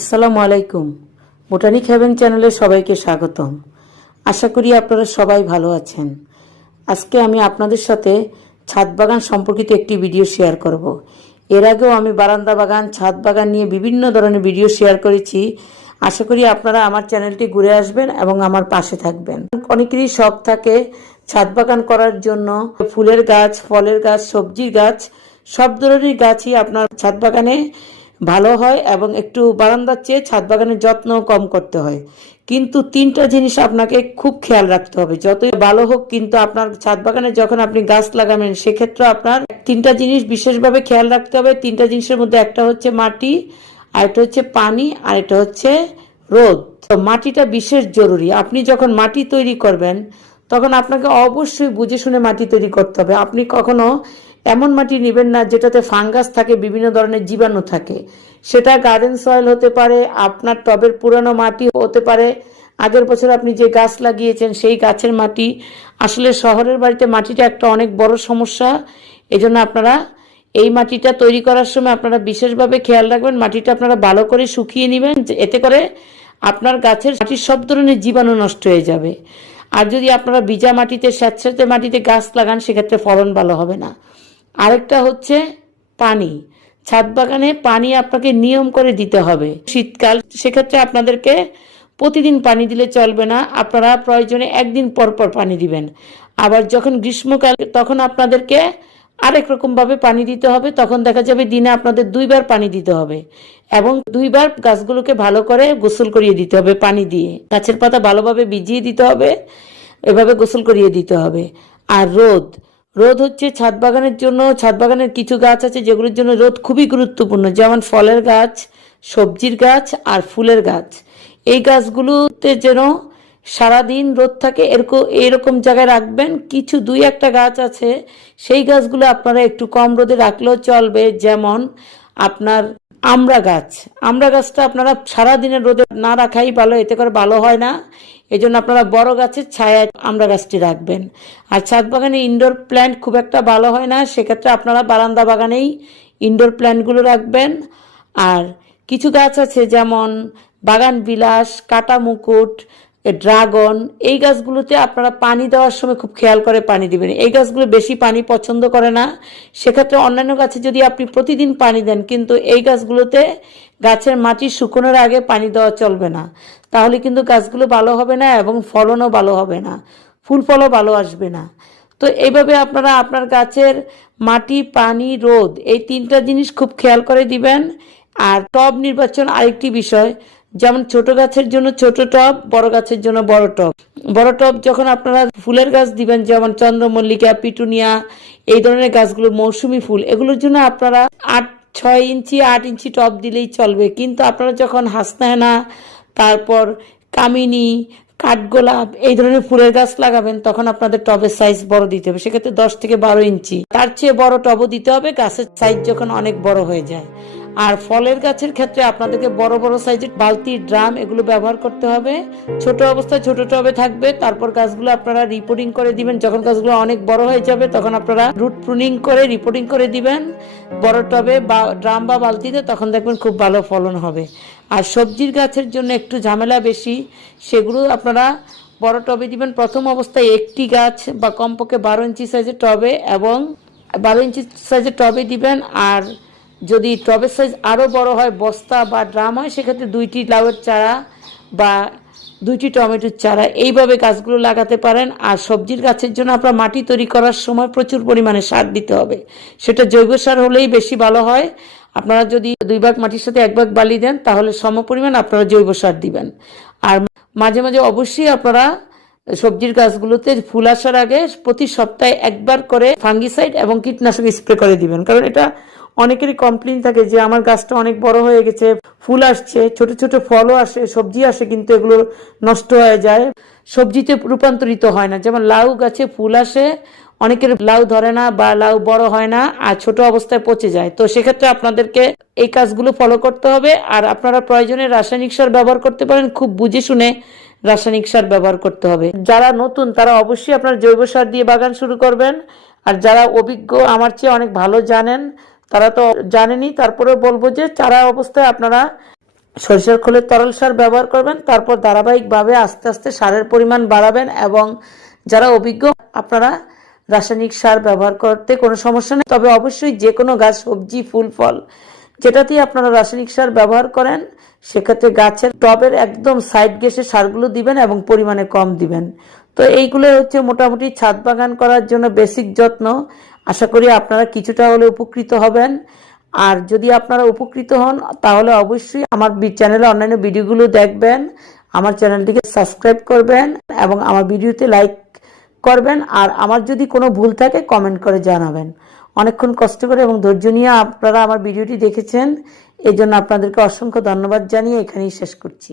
আসসালামু আলাইকুম। Botanic haven চ্যানেলে সবাইকে স্বাগতম। আশা করি আপনারা সবাই ভালো আছেন। আজকে আমি আপনাদের সাথে ছাদ বাগান সম্পর্কিত একটি ভিডিও শেয়ার করব। এর আগেও আমি বারান্দা বাগান, ছাদ বাগান নিয়ে বিভিন্ন ধরনের ভিডিও শেয়ার করেছি। আশা করি আপনারা আমার চ্যানেলটি ঘুরে আসবেন এবং আমার পাশে থাকবেন। অনেকেরই শখ থাকে ছাদ বাগান করার জন্য। ফুলের গাছ, ফলের গাছ, সবজির গাছ, সব ধরনের গাছই আপনার ছাদ বাগানে ভালো হয় এবং একটু বারান্দার চেয়ে ছাদ বাগানের যত্ন কম করতে হয়। কিন্তু তিনটা জিনিস আপনাকে খুব খেয়াল রাখতে হবে। যতই ভালো হোক, কিন্তু আপনার ছাদ বাগানে যখন আপনি গাছ লাগাবেন সেক্ষেত্রে আপনার তিনটা জিনিস বিশেষভাবে খেয়াল রাখতে হবে। তিনটা জিনিসের মধ্যে একটা হচ্ছে মাটি, আরেকটা হচ্ছে পানি, আর এটা হচ্ছে রোদ। তো মাটিটা বিশেষ জরুরি। আপনি যখন মাটি তৈরি করবেন তখন আপনাকে অবশ্যই বুঝে শুনে মাটি তৈরি করতে হবে। আপনি কখনো এমন মাটি নেবেন না যেটাতে ফাঙ্গাস থাকে, বিভিন্ন ধরনের জীবাণু থাকে। সেটা গার্ডেন সয়েল হতে পারে, আপনার টবের পুরানো মাটি হতে পারে, আগের বছর আপনি যে গাছ লাগিয়েছেন সেই গাছের মাটি। আসলে শহরের বাড়িতে মাটিটা একটা অনেক বড় সমস্যা। এজন্য আপনারা এই মাটিটা তৈরি করার সময় আপনারা বিশেষভাবে খেয়াল রাখবেন, মাটিটা আপনারা ভালো করে শুকিয়ে নেবেন, এতে করে আপনার গাছের মাটির সব ধরনের জীবাণু নষ্ট হয়ে যাবে। আর যদি আপনারা ভিজা মাটিতে, স্যাঁতসেঁতে মাটিতে গাছ লাগান সেক্ষেত্রে ফলন ভালো হবে না। আরেকটা হচ্ছে পানি। ছাদ বাগানে পানি আপনাকে নিয়ম করে দিতে হবে। শীতকাল, সেক্ষেত্রে আপনাদেরকে প্রতিদিন পানি দিলে চলবে না, আপনারা প্রয়োজনে একদিন পর পর পানি দিবেন। আবার যখন গ্রীষ্মকাল, তখন আপনাদেরকে আরেক রকমভাবে পানি দিতে হবে। তখন দেখা যাবে দিনে আপনাদের 2বার পানি দিতে হবে এবং 2বার গাছগুলোকে ভালো করে গোসল করিয়ে দিতে হবে পানি দিয়ে। গাছের পাতা ভালোভাবে ভিজিয়ে দিতে হবে, এভাবে গোসল করিয়ে দিতে হবে। আর রোদ হচ্ছে ছাদ বাগানের জন্য, ছাদ বাগানের কিছু গাছ আছে যেগুলোর জন্য রোদ খুবই গুরুত্বপূর্ণ, যেমন ফলের গাছ, সবজির গাছ আর ফুলের গাছ। এই গাছগুলোতে যেন সারাদিন রোদ থাকে এরকম জায়গায় রাখবেন। কিছু 2-1টা গাছ আছে সেই গাছগুলো আপনারা একটু কম রোদে রাখলেও চলবে, যেমন আপনার আমরা গাছটা আপনারা সারাদিনের রোদে না রাখাই ভালো, এতে করে ভালো হয় না। এজন্য আপনারা বড় গাছের ছায়ায় আমরা গাছটি রাখবেন। আর ছাদ বাগানে ইনডোর প্ল্যান্ট খুব একটা ভালো হয় না, সেক্ষেত্রে আপনারা বারান্দা বাগানেই ইনডোর প্ল্যান্টগুলো রাখবেন। আর কিছু গাছ আছে যেমন বাগান বিলাস, কাটা মুকুট, ড্রাগন, এই গাছগুলোতে আপনারা পানি দেওয়ার সময় খুব খেয়াল করে পানি দিবেন। এই গাছগুলো বেশি পানি পছন্দ করে না, সেক্ষেত্রে অন্যান্য গাছে যদি আপনি প্রতিদিন পানি দেন, কিন্তু এই গাছগুলোতে গাছের মাটি শুকনোর আগে পানি দেওয়া চলবে না, তাহলে কিন্তু গাছগুলো ভালো হবে না এবং ফলনও ভালো হবে না, ফুল ফলও ভালো আসবে না। তো এইভাবে আপনারা আপনার গাছের মাটি, পানি, রোদ, এই তিনটা জিনিস খুব খেয়াল করে দিবেন। আর টব নির্বাচন আরেকটি বিষয়, যেমন ছোট গাছের জন্য ছোট টব, বড় গাছের জন্য বড় টব। বড় টব যখন আপনারা ফুলের গাছ দিবেন, যেমন চন্দ্রমল্লিকা, পিটুনিয়া, এই ধরনের গাছগুলো মৌসুমি ফুল, এগুলোর জন্য আপনারা 6 ইঞ্চি 8 ইঞ্চি টব দিলেই চলবে। কিন্তু আপনারা যখন হাসনাহেনা, তারপর কামিনী, কাঠগোলাপ, এই ধরনের ফুলের গাছ লাগাবেন, তখন আপনাদের টবের সাইজ বড় দিতে হবে। সেক্ষেত্রে 10 থেকে 12 ইঞ্চি, তার চেয়ে বড় টবও দিতে হবে গাছের সাইজ যখন অনেক বড় হয়ে যায়। আর ফলের গাছের ক্ষেত্রে আপনাদেরকে বড় বড় সাইজের বালতি, ড্রাম, এগুলো ব্যবহার করতে হবে। ছোট অবস্থায় ছোট টবে থাকবে, তারপর গাছগুলো আপনারা রিপোর্টিং করে দিবেন। যখন গাছগুলো অনেক বড় হয়ে যাবে তখন আপনারা রুট প্রুনিং করে রিপোর্টিং করে দিবেন বড় টবে বা ড্রাম বা বালতিতে, তখন দেখবেন খুব ভালো ফলন হবে। আর সবজির গাছের জন্য একটু ঝামেলা বেশি, সেগুলো আপনারা বড় টবে দিবেন। প্রথম অবস্থায় একটি গাছ বা কমপক্ষে 12 ইঞ্চি সাইজের টবে, এবং 12 ইঞ্চি সাইজের টবে দিবেন। আর যদি টবের সাইজ আরও বড় হয়, বস্তা বা ড্রাম হয়, সেক্ষেত্রে 2টি লাউয়ের চারা বা 2টি টমেটোর চারা, এইভাবে গাছগুলো লাগাতে পারেন। আর সবজির গাছের জন্য আপনার মাটি তৈরি করার সময় প্রচুর পরিমাণে সার দিতে হবে। সেটা জৈব সার হলেই বেশি ভালো হয়। আপনারা যদি 2 ভাগ মাটির সাথে 1 ভাগ বালি দেন, তাহলে সমপরিমাণ আপনারা জৈব সার দিবেন। আর মাঝে মাঝে অবশ্যই আপনারা সবজির গাছগুলোতে ফুল আসার আগে প্রতি সপ্তাহে 1বার করে ফাঙ্গিসাইড এবং কীটনাশক স্প্রে করে দিবেন। কারণ এটা অনেকেরই কমপ্লেইন থাকে যে আমার গাছটা অনেক বড় হয়ে গেছে, ফুল আসছে, ছোট ছোট ফলও আসে, সবজি আসে, কিন্তু এগুলো নষ্ট হয়ে যায়, সবজিতে রূপান্তরিত হয় না। যেমন লাউ গাছে ফুল আসে, অনেকের লাউ ধরে না বা লাউ বড় হয় না, আর ছোট অবস্থায় পচে যায়। তো সেক্ষেত্রে আপনাদেরকে এই কাজগুলো ফলো করতে হবে। আর আপনারা প্রয়োজনে রাসায়নিক সার ব্যবহার করতে পারেন, খুব বুঝে শুনে রাসায়নিক সার ব্যবহার করতে হবে। যারা নতুন তারা অবশ্যই আপনার জৈব সার দিয়ে বাগান শুরু করবেন। আর যারা অভিজ্ঞ, আমার চেয়ে অনেক ভালো জানেন, তারা তো জানেনই, তারপরে বলবো যে চারা অবস্থায় আপনারা সরিষার খোলের তরল সার ব্যবহার করবেন। তারপর ধারাবাহিকভাবে আস্তে আস্তে সারের পরিমাণ বাড়াবেন, এবং যারা অভিজ্ঞ আপনারা রাসায়নিক সার ব্যবহার করতে কোনো সমস্যা নেই। তবে অবশ্যই যে কোনো গাছ, সবজি, ফুল, ফল যেটাতেই আপনারা রাসায়নিক সার ব্যবহার করেন সেক্ষেত্রে গাছের টবের একদম সাইড ঘেঁষে সারগুলো দিবেন এবং পরিমাণে কম দিবেন। তো এইগুলো হচ্ছে মোটামুটি ছাদ বাগান করার জন্য বেসিক যত্ন। আশা করি আপনারা কিছুটা হলে উপকৃত হবেন। আর যদি আপনারা উপকৃত হন তাহলে অবশ্যই আমার চ্যানেলে অন্যান্য ভিডিওগুলো দেখবেন, আমার চ্যানেলটিকে সাবস্ক্রাইব করবেন এবং আমার ভিডিওতে লাইক করবেন। আর আমার যদি কোনো ভুল থাকে কমেন্ট করে জানাবেন। অনেকক্ষণ কষ্ট করে এবং ধৈর্য নিয়ে আপনারা আমার ভিডিওটি দেখেছেন, এই জন্য আপনাদেরকে অসংখ্য ধন্যবাদ জানিয়ে এখানেই শেষ করছি।